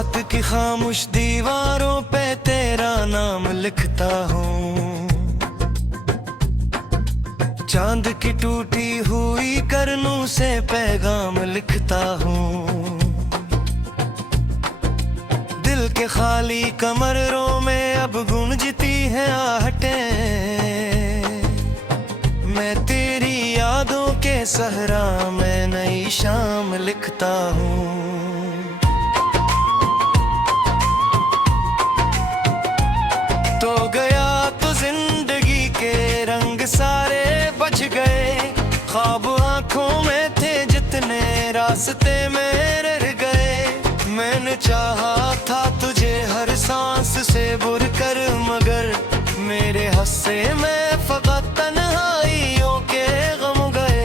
रात की खामोश दीवारों पे तेरा नाम लिखता हूँ, चांद की टूटी हुई करनों से पैगाम लिखता हूँ। दिल के खाली कमरों में अब गूंजती हैं आहटें, मैं तेरी यादों के सहरा में नई शाम लिखता हूँ। तो गया तो जिंदगी के रंग सारे बच गए, ख्वाब आंखों में थे जितने रास्ते मेरे रह गए। मैंने चाहा था तुझे हर सांस से बुर कर, मगर मेरे हस्से में फकत तन्हाइयों के गम गए।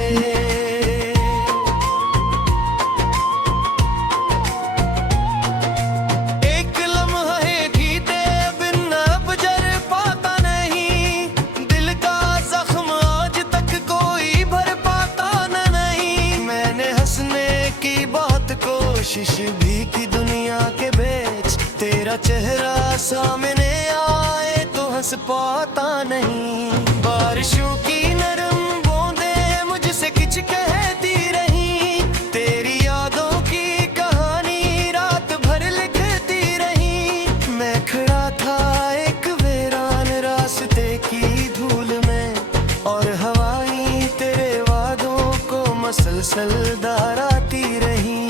एक लम्हे की दे बिन अब जर पाता नहीं, दिल का जख्म आज तक कोई भर पाता नहीं। मैंने हंसने की बहुत कोशिश भी की दुनिया के बीच, तेरा चेहरा सामने आए तो हंस पाता नहीं। बारिशों की नरम बूंदें मुझसे कुछ कहती रही, तेरी यादों की कहानी रात भर लिखती रही। मैं खड़ा था एक वीरान रास्ते की धूल में, और हवाएं तेरे वादों को मसलसल दोहराती रही।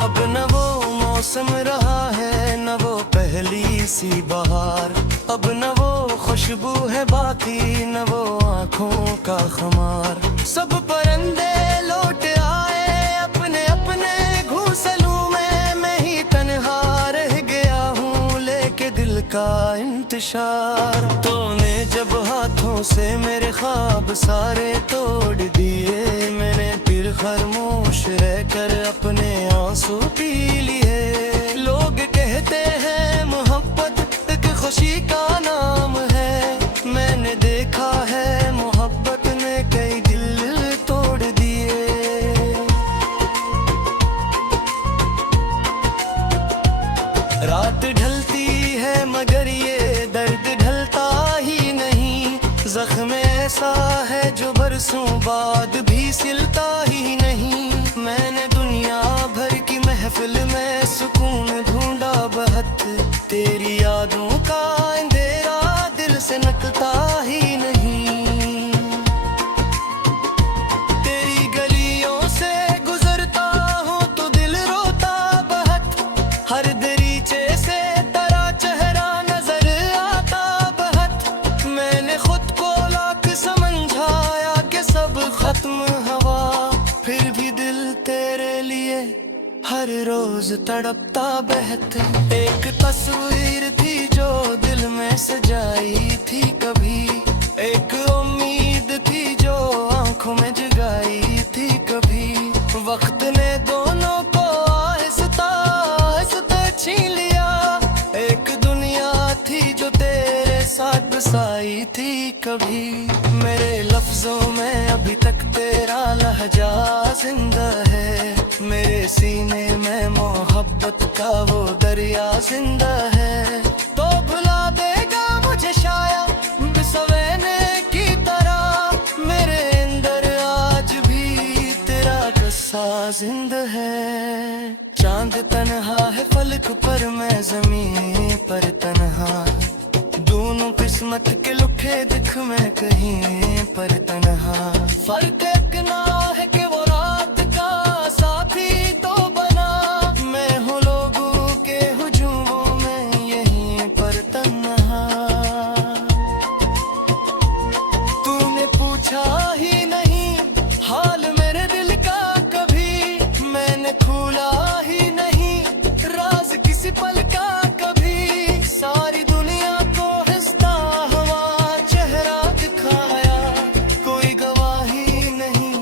अब न वो मौसम रहा है न वो पहली सी बहार, अब न वो खुशबू है बाकी न वो आँखों का खुमार। सब परिंदे लौट आए अपने अपने घोंसलों में, मैं ही तन्हा रह गया हूँ लेके दिल का इंतशार। तूने जब हाथों से मेरे ख्वाब सारे तोड़ दिए, मैंने फिर खामोश रहकर अपने आंसू पी लिए। लोग कहते हैं मोहब्बत एक खुशी का नाम है, मैंने देखा है मोहब्बत ने कई दिल तोड़ दिए। रात ढलती है मगर ये दर्द ढलता ही नहीं, जख्म ऐसा है जो बरसों बाद भी सिलता ही नहीं। मैंने दुनिया भर की महफिल में सुकून ढूंढा बहुत, तेरी यादों का अंधेरा दिल से निकलता ही नहीं। तेरी गलियों से गुजरता हूँ तो दिल रोता बहुत, हर दरीचे से तेरा चेहरा नजर आता बहुत। मैंने खुद को लाख समझाया कि सब खत्म हवा, फिर भी दिल तेरे लिए हर रोज तड़पता बहत। एक तस्वीर थी जो दिल में सजाई थी कभी, एक उम्मीद थी जो आंखों में जगाई थी कभी। वक्त ने दोनों को आहिस्ता आहिस्ता छीन लिया, एक दुनिया थी जो तेरे साथ बसाई थी कभी। मेरे लफ्जों में अभी तक तेरा लहजा जिंदा है, मेरे सीने में मोहब्बत का वो दरिया जिंदा है। तो भुला देगा मुझे शायद बिसवेने की तरह, मेरे अंदर आज भी तेरा किस्सा जिंदा है। चांद तन्हा है फलक पर, मैं ज़मीन पर तन्हा, दोनों किस्मत के लुखे दिख में कहीं पर तन्हा। फर्क इतना है कि वो रात का साथी तो बना, मैं हूँ लोगों के हुजूमों में यहीं पर तन्हा। तूने पूछा ही नहीं हाल मेरे दिल का कभी, मैंने खोला ही नहीं राज किसी पल का कभी। सारी दुनिया को हंसता हुआ चेहरा दिखाया, कोई गवाही नहीं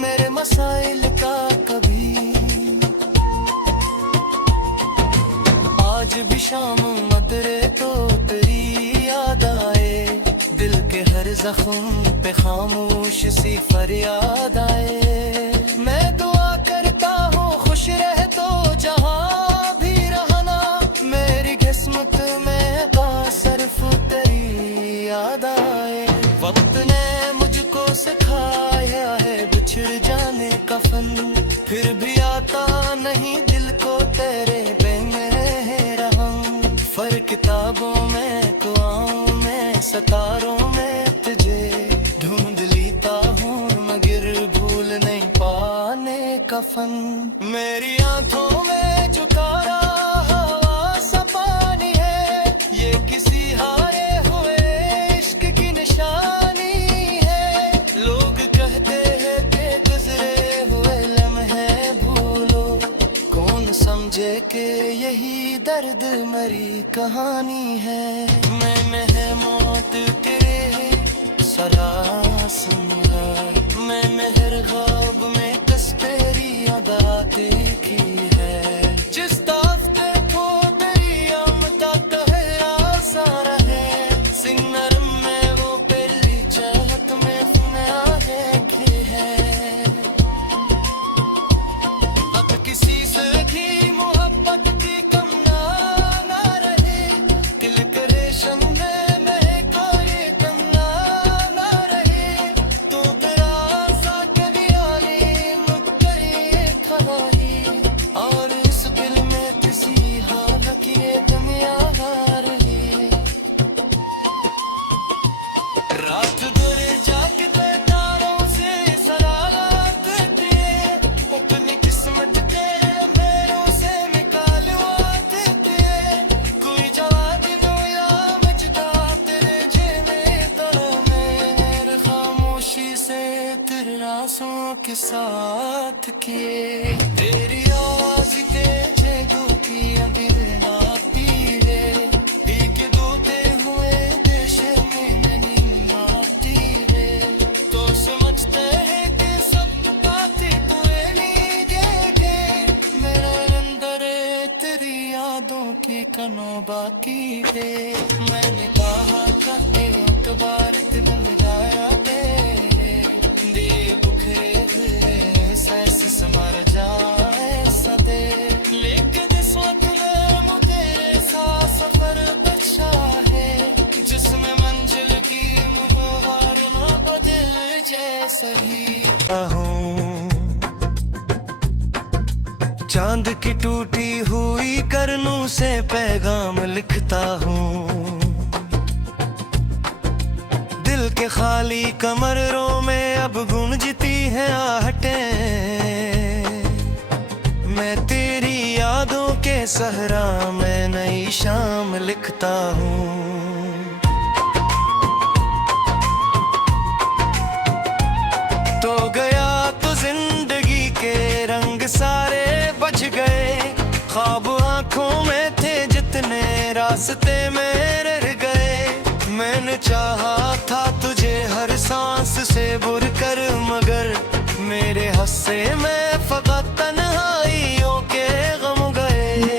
मेरे मसाइल का कभी। आज भी शाम मदरे तो तेरी याद आए, दिल के हर जख्म पे खामोश सी फरियाद आए। मैं दुआ करता हूँ खुश रह तो फिर भी आता नहीं दिल को तेरे बेमेहर हम। फर्क किताबों में तो आऊं मैं, सितारों में तुझे ढूंढ लेता हूँ, मगर भूल नहीं पाने का फन। मेरी आंखों में जो तारा हवा सा पानी है, ये किसी हारे हुए इश्क की निशानी है। लोग कहते हैं कि गुजरे हुए लम्हे भूलो, कौन समझे कि यही दर्द मरी कहानी है। मैंने है मौत तेरे सरास मुराद, मैंने हर ख्वाब में कस तेरी अदा देखी है। जिस ताफ्ते को तेरी आमद है आसा रहे, सिंगर में वो पहली चाहत में फना है कि है। अब किसी से की मोहब्बत की कम ना रहे, दिल करे शम्मे में कोई कम ना रहे। तो दराजा कभी आलीम गई खराही, और इस दिल में किसी हाल की कम आ रही। रात दूर जागते तारों से सराहत दिए, अपनी किस्मत के मेरों से निकालवाते दिए। कोई जवाब नो या मचता तेरे जेने तला में, खामोशी से तेरे रासों के साथ किए। तेरी आवाज के चेहरों की अंधेरे आती रे, एक दूते हुए देश में नहीं आती रे। तो समझते हैं कि सब बातें तुए नहीं गे, मेरा अंदर तेरी यादों की कनो बाकी है। मैंने कहा था कि अखबार दिन लगाया तेरे, दिए बुखरे हुए सैस समर जाए सदे। लेकिन इस वक्त में मुझे साथ सफर बचा है, जिसमें मंजिल की मुहार ना बदल जैसा ही हूँ। चांद की टूटी हुई करनों से पैगाम लिखता हूँ, दिल के खाली कमरों में अब गूंजती है आहटें। मैं तेरी यादों के सहरा में नई शाम लिखता हूँ। तो गया तो जिंदगी के रंग सारे बच गए, ख्वाब आंखों में थे जितने रास्ते में रह गए। मैंने चाहा था तुझे हर सांस से बुर कर, मगर मेरे हस्से में फकत तन्हाइयों के गम गए।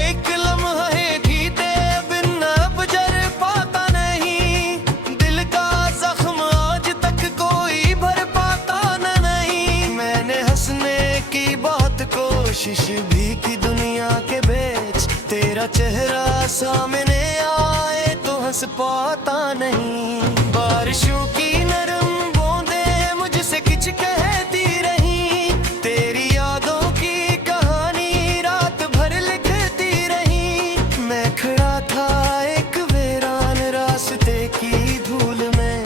एक लम्हे की दे बिन अब जर पाता नहीं, दिल का जख्म आज तक कोई भर पाता नहीं। मैंने हंसने की बहुत कोशिश भी की दुनिया के बीच, तेरा चेहरा सामने आए तो हंस पाता नहीं। बारिशों की नरम बूंदें मुझसे कुछ कहती रही, तेरी यादों की कहानी रात भर लिखती रही। मैं खड़ा था एक वीरान रास्ते की धूल में,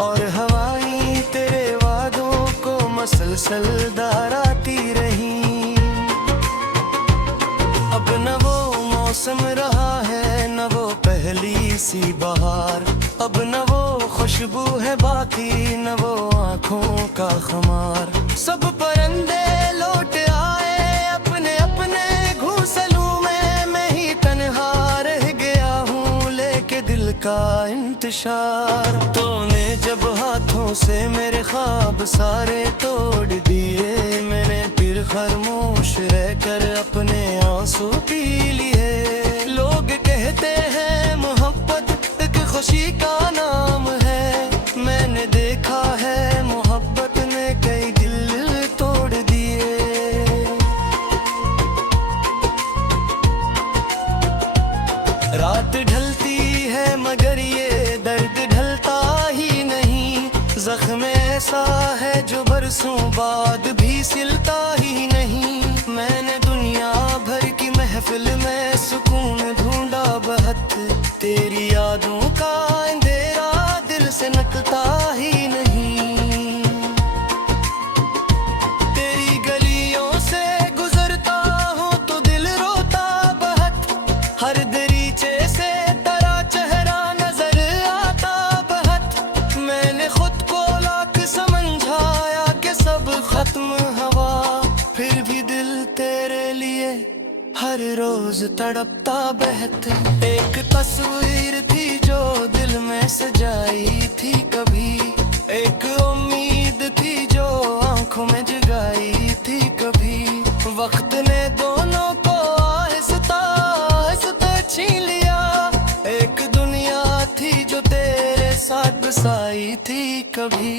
और हवाएं तेरे वादों को मसलसल दोहराती रही। अब न वो मौसम रहा है न वो पहली सी बहार, अब न वो खुशबू है बाकी न वो आँखों का खुमार। सब परिंदे लौट आए अपने अपने घोंसलों में, मैं ही तन्हा रह गया हूँ लेके दिल का इंतशार। तूने जब हाथों से मेरे ख्वाब सारे तोड़ दिए, मैंने फिर खामोश रहकर अपने आंसू पी लिए। लोग कहते हैं मोहब्बत एक खुशी का नाम है, मैंने देखा है मोहब्बत ने कई दिल तोड़ दिए। रात ढलती है मगर ये दर्द ढलता बरसों बाद भी सिलता ही नहीं। मैंने दुनिया भर की महफिल में सुकून ढूंढा बहुत, तेरी यादों का अंधेरा दिल से नकता ही नहीं। तेरी गलियों से गुजरता हूँ तो दिल रोता बहुत, हर दरीचे से तेरा चेहरा नजर आता बहुत। मैंने खुद को लाख समझाया कि सब खत्म हवा, फिर भी दिल तेरे लिए हर रोज तड़पता बहत। एक तस्वीर थी जो दिल में सजाई थी कभी, एक उम्मीद थी जो आंखों में जगाई थी कभी। वक्त ने दोनों को आहिस्ता आहिस्ता छीन लिया, एक दुनिया थी जो तेरे साथ बसाई थी कभी।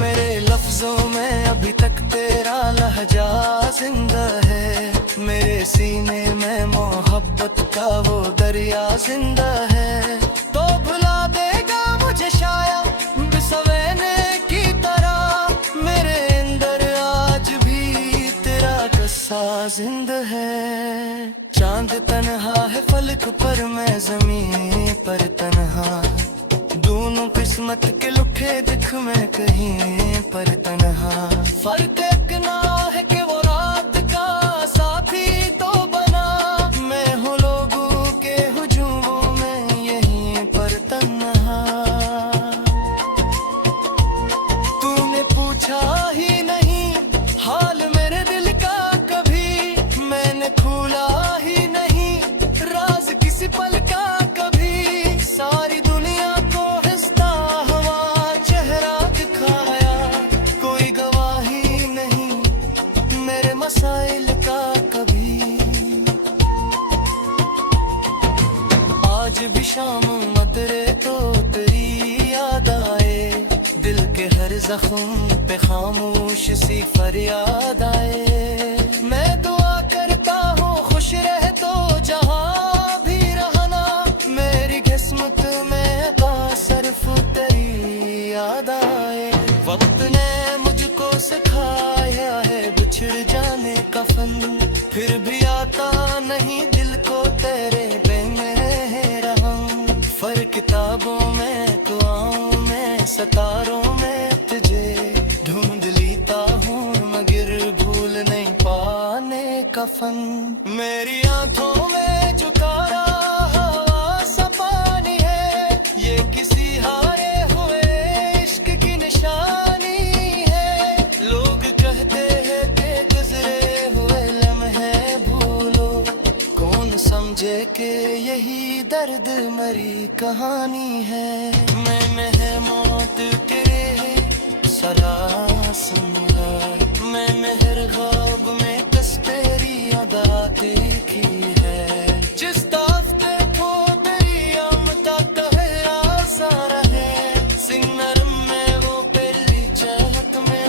मेरे लफ्जों में अभी तक तेरा लहजा जिंदा है, मेरे सीने में मोहब्बत का वो दरिया जिंदा है। तो भुला देगा मुझे शायद बिसवेने की तरह, मेरे अंदर आज भी तेरा किस्सा जिंदा है। चांद तन्हा है फलक पर, मैं ज़मीन पर तन्हा, दोनों किस्मत के लुखे दिख में कहीं पर तन्हा। फर्क इतना है कि वो रात का साथी तो बना, मैं हूँ लोगों के हुजूमों में यहीं पर तन्हा। तूने पूछा ही नहीं हाल मेरे दिल का कभी, मैंने खोला ही नहीं राज किसी पल का कभी। सारी दुनिया को हंसता हुआ चेहरा दिखाया, कोई गवाही नहीं मेरे मसाइल का कभी। आज भी शाम मदरे तो तेरी याद आए, दिल के हर जख्म पे खामोश सी फरियाद आए। मैं दुआ करता हूँ खुश रह तो जहाँ भी रहना, मेरी किस्मत में सिर्फ तेरी याद आए। वक्त ने मुझको सिखाया है बिछड़ जाने का फन, फिर भी आता नहीं दिल को तेरे बेमेहरम। फर्क किताबों में दुआओं में सितारों में तुझे ढूंढ लेता हूँ, मगर भूल नहीं पाने का फन। मेरी आंखों में जो कारा हवा सा पानी है, ये किसी हारे हुए इश्क की निशानी है। लोग कहते हैं कि गुजरे हुए लम्हे भूलो, कौन समझे कि यही दर्द मरी कहानी है। मैं है मौत के सलाह सुनूंगा, मैं मेहर ख्वाब में तेरी अदा देखी है। जिस दफ्ते को तेरी आमदा कहरा सा रहे, सिंगर में वो पहली चाहत में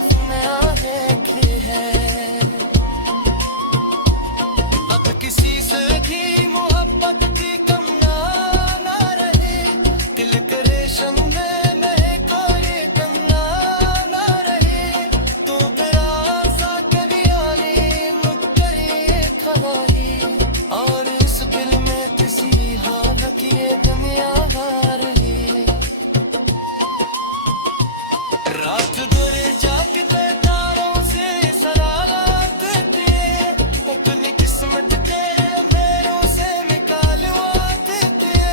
है कि है। अब किसी से की मोहब्बत की कम ना रहे, दिल करे शम्मे में कोई कम ना रहे। तू तेरा सा कभी आली मुक्करी खवाही, और इस दिल में किसी हाल की कम आ रही। रात दूर जागते तारों से सरारात थे, अपनी किस्मत के मेरों से निकालवाते थे।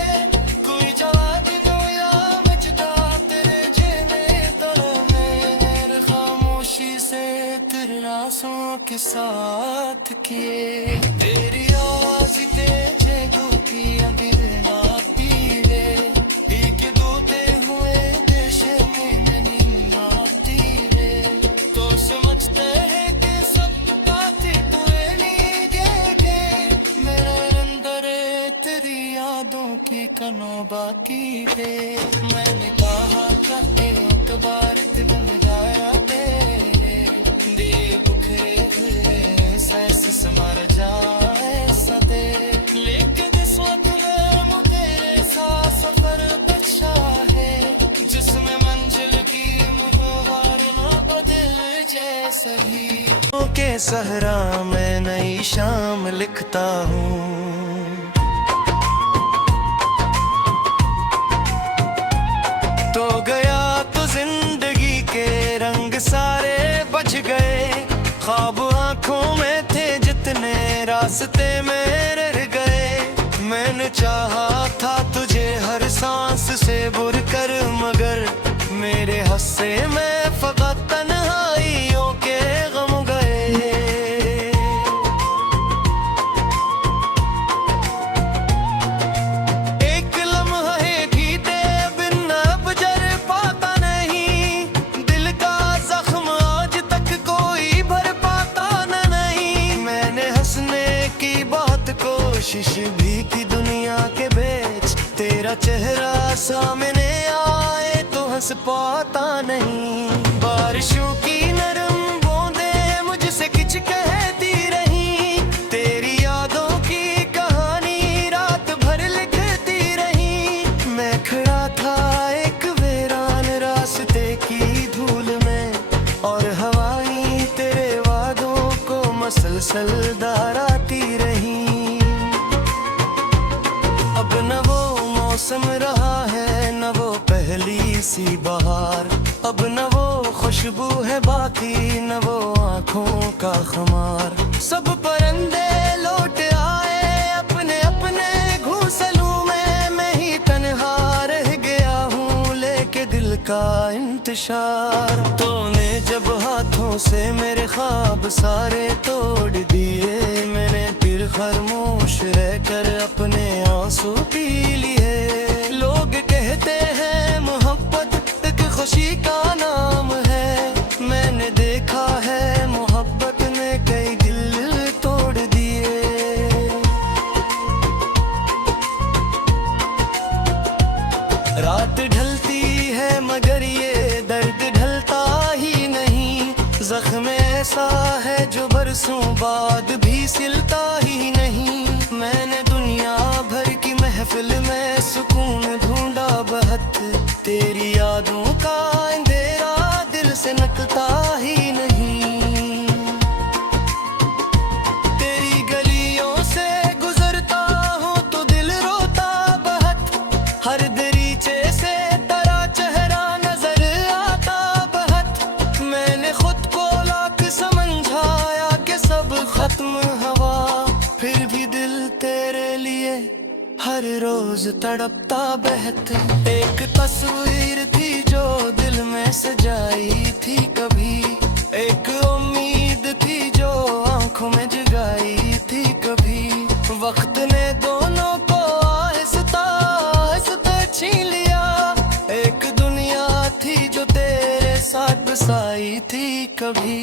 कोई जवाब नो या मचता तेरे जेने तोड़ा, मेरे खामोशी से तेरे रासों के साथ किए। तेरी आवाज तेजे की अबीर ना पीले, एक दूते हुए देश में नींद आती रे। तो समझते हैं कि सब बातें तुए लीजिए, मेरे अंदर तेरी यादों की कनो बाकी थे। मैंने कहा करते अखबार दिल लगाया तेरे, दिए बुखरे हुए सैस समर जाए सदे। लेकिन इस वक्त में मुझे सा सफर बचा है, जिसमें मंजिल की मुहार न बदल जाए। सही के सहरा मैं नई शाम लिखता हूँ। तो गया तो जिंदगी के रंग सारे बच गए, ख्वाब आंखों में थे जितने रास्ते मेरे रह गए। मैंने चाहा था तुझे हर सांस से बुर कर, मगर मेरे हस्से में फकत तन्हाइयों के गम गए। एक लम्हे भी दे बिन अब जर पाता नहीं, दिल का जख्म आज तक कोई भर पाता नहीं। मैंने हंसने की बहुत कोशिश भी की दुनिया के बीच, तेरा चेहरा सामने आए तो हंस पाता नहीं। बारिशों की नरम बूंदें मुझसे कुछ कहती रही, तेरी यादों की कहानी रात भर लिखती रही। मैं खड़ा था एक वीरान रास्ते की धूल में, और हवाएं तेरे वादों को मसलसल दोहराती रही। अब न वो मौसम रहा है न वो पहली सी बहार, अब न वो खुशबू है बाकी न वो आँखों का खुमार। सब परिंदे लौट आए अपने अपने घोंसलों में, मैं ही तन्हा रह गया हूँ लेके दिल का इंतशार। तूने जब हाथों से मेरे ख्वाब सारे तोड़ दिए, मैंने फिर खामोश रहकर अपने आंसू पी लिए। लोग कहते हैं मोहब्बत एक खुशी का नाम है, मैंने देखा है मोहब्बत ने कई दिल तोड़ दिए। रात ढलती है मगर ये दर्द ढलता ही नहीं, जख्म ऐसा है जो बरसों बाद भी सिलता ही नहीं। मैंने दुनिया भर की महफिल में सुकून ढूंढा बहुत, तेरी यादों का अंधेरा दिल से निकलता ही नहीं। तेरी गलियों से गुजरता हूँ तो दिल रोता बहुत, हर दरीचे से तेरा चेहरा नजर आता बहुत। मैंने खुद को लाख समझाया कि सब खत्म हवा, फिर भी दिल तेरे लिए हर रोज तड़पता बहत। एक तस्वीर थी जो दिल में सजाई थी कभी, एक उम्मीद थी जो आंखों में जगाई थी कभी। वक्त ने दोनों को आहिस्ता आहिस्ता छीन लिया, एक दुनिया थी जो तेरे साथ बसाई थी कभी।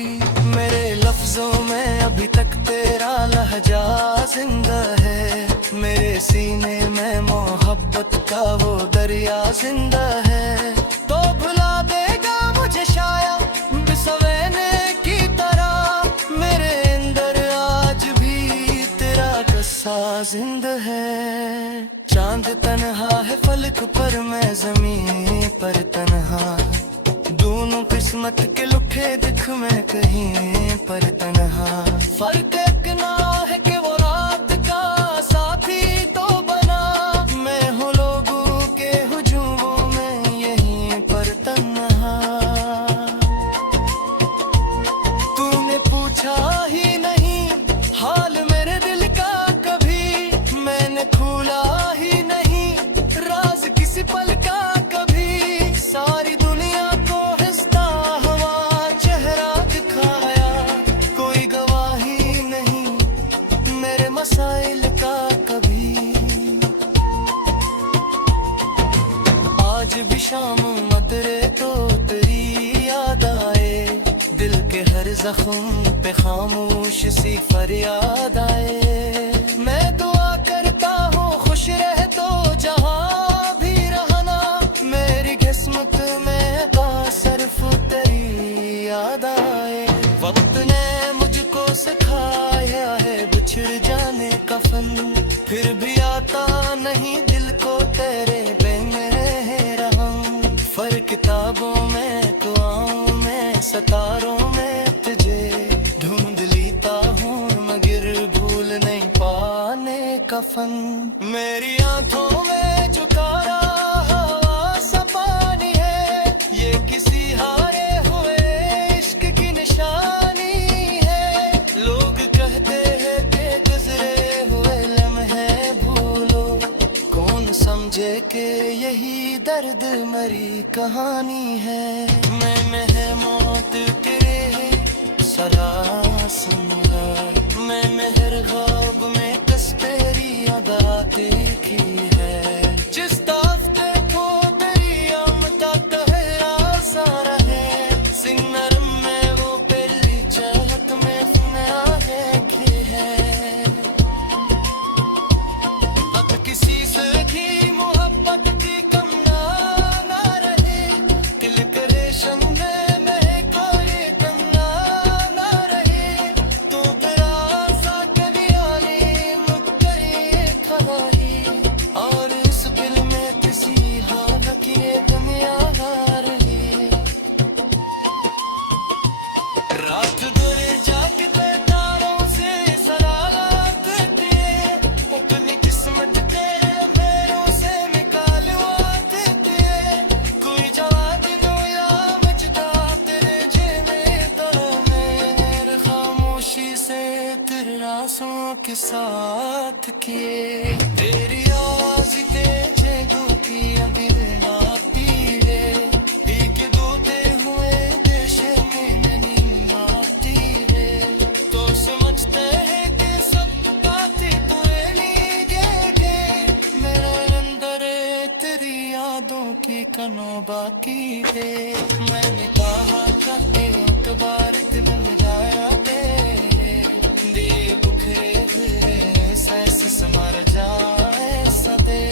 मेरे लफ्जों में अभी तक तेरा लहजा जिंदा है, मेरे सीने में मोहब्बत का वो दरिया जिंदा है। तो भुला देगा मुझे शायद बिसवेने की तरह, मेरे अंदर आज भी तेरा किस्सा जिंदा है। चांद तन्हा है फलक पर, मैं जमीन पर तन्हा, दोनों किस्मत के लुखे दिख में कहीं पर तन्हा। फर्क इतना है कि वो रात का साथी तो बना, मैं हूँ लोगों के हुजूमों में यहीं पर तन्हा। तूने पूछा ही नहीं हाल मेरे दिल का कभी, मैंने खोला ही नहीं राज किसी पल का कभी। सारी दुनिया को हंसता हुआ चेहरा दिखाया, कोई गवाही नहीं मेरे मसाइल का कभी। आज भी शाम मदरे तो तेरी याद आए, दिल के हर जख्म पे खामोश सी फरियाद आए। मैं दुआ करता हूँ खुश रह तो जहाँ भी रहना, मेरी किस्मत में सिर्फ तेरी याद आए। वक्त ने मुझको सिखाया है बिछड़ जाने का फन, फिर भी आता नहीं दिल को तेरे बिन रहम। फर्क किताबों में दुआओं में सितारों में तुझे दफन। मेरी आंखों में झुकारा हवा सा पानी है, ये किसी हारे हुए इश्क की निशानी है। लोग कहते हैं कि गुजरे हुए लम्हे भूलो, कौन समझे कि यही दर्द मरी कहानी है। मैंने है मौत तेरे सदा सुनगा, मैंने हर ख्वाब में तेरी अदा देखी है। जिस दफ्ते को तेरी आमदा कहरा सा रहे, सिंगर में वो पहली चाहत में फना है कि है। अब किसी से की मोहब्बत की कम ना रहे, दिल करे शंगे में कोई तमन्ना ना रहे। तू बरासा कभी आली मुक्करी खवाही, और इस दिल में किसी हाल की दुनिया रही। रात दूर जागते तारों से सराहत दिए, अपनी किस्मत तेरे मेरों से निकालवाते दिए। कोई जवाब नो या मजदा तेरे जीने तरह मेरे खामोशी से तेरे रासों के साथ किए। तेरी आवाज तेजे की अभी आती रे, एक दूते हुए देश में नहीं आती रे। तो समझते हैं कि सब बातें तू लीजिए, मेरे अंदर तेरी यादों की कनो बाकी थे। मैंने कहा करते अखबार दिल में जाया दे, दिए बुखरे हुए सैस समर जाए सदे।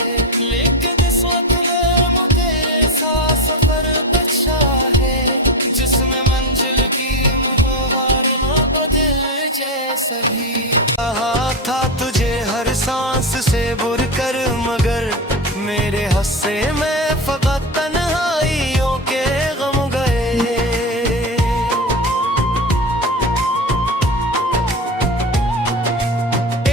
लेकिन इस वक्त में तेरे साथ सफर बचा है, जिसमें मंजिल की मुहार न बदल जैसा ही। कहा था तुझे हर सांस से बुर कर, मगर मेरे हस्से में फकत तन्हाइयों के गम गए।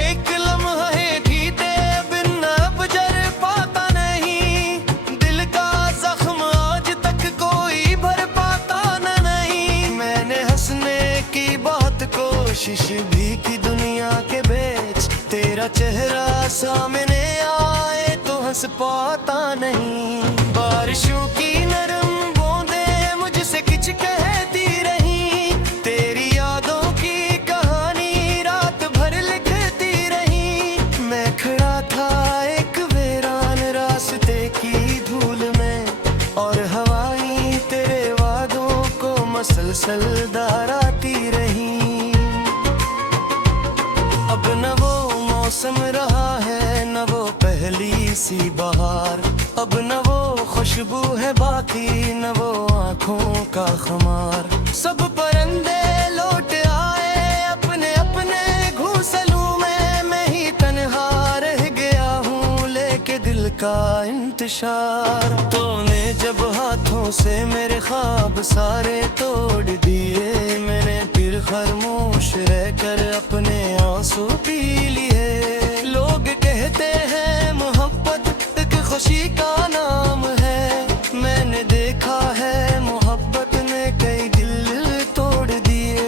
एक लम्हे भी दे बिन अब जर पाता नहीं, दिल का जख्म आज तक कोई भर पाता नहीं। मैंने हंसने की बहुत कोशिश भी की दुनिया के बेच, तेरा चेहरा सामने आए तो हंस पाता नहीं। बारिशों की नरम बूंदें मुझसे कुछ कहती रही, तेरी यादों की कहानी रात भर लिखती रही। मैं खड़ा था एक वीरान रास्ते की धूल में, और हवाएं तेरे वादों को मसलसल दोहराती रही। अब न वो मौसम रहा है न वो पहली सी बहार, अब न वो खुशबू है बाकी न वो आँखों का खुमार। सब परिंदे लौट आए अपने अपने घोंसलों में, मैं ही तन्हा रह गया हूँ लेके दिल का इंतशार। तूने जब हाथों से मेरे ख्वाब सारे तोड़ दिए, मैंने फिर खामोश रहकर अपने आंसू पी लिए। लोग कहते हैं मोहब्बत एक खुशी का नाम है, मैंने देखा है मोहब्बत ने कई दिल तोड़ दिए।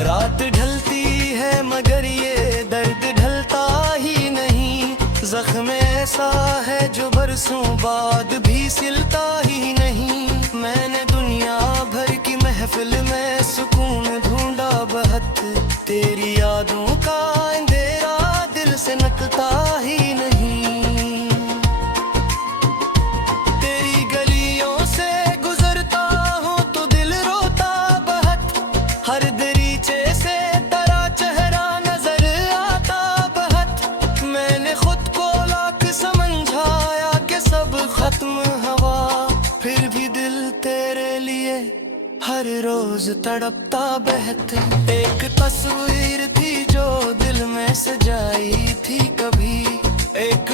रात ढलती है मगर ये दर्द ढलता ही नहीं, जख्म ऐसा है जो बरसों बाद भी सिलता ही नहीं। मैंने दुनिया भर की महफिल में सुकून ढूंढा बहुत, तेरी यादों का अंधेरा दिल से नकता ही नहीं। तेरी गलियों से गुजरता हूँ तो दिल रोता बहुत, हर दरीचे से तेरा चेहरा नजर आता बहुत। मैंने खुद को लाख समझाया कि सब खत्म हवा, फिर भी दिल तेरे लिए हर रोज तड़पता बहत। एक तस्वीर थी जो दिल में सजाई थी कभी, एक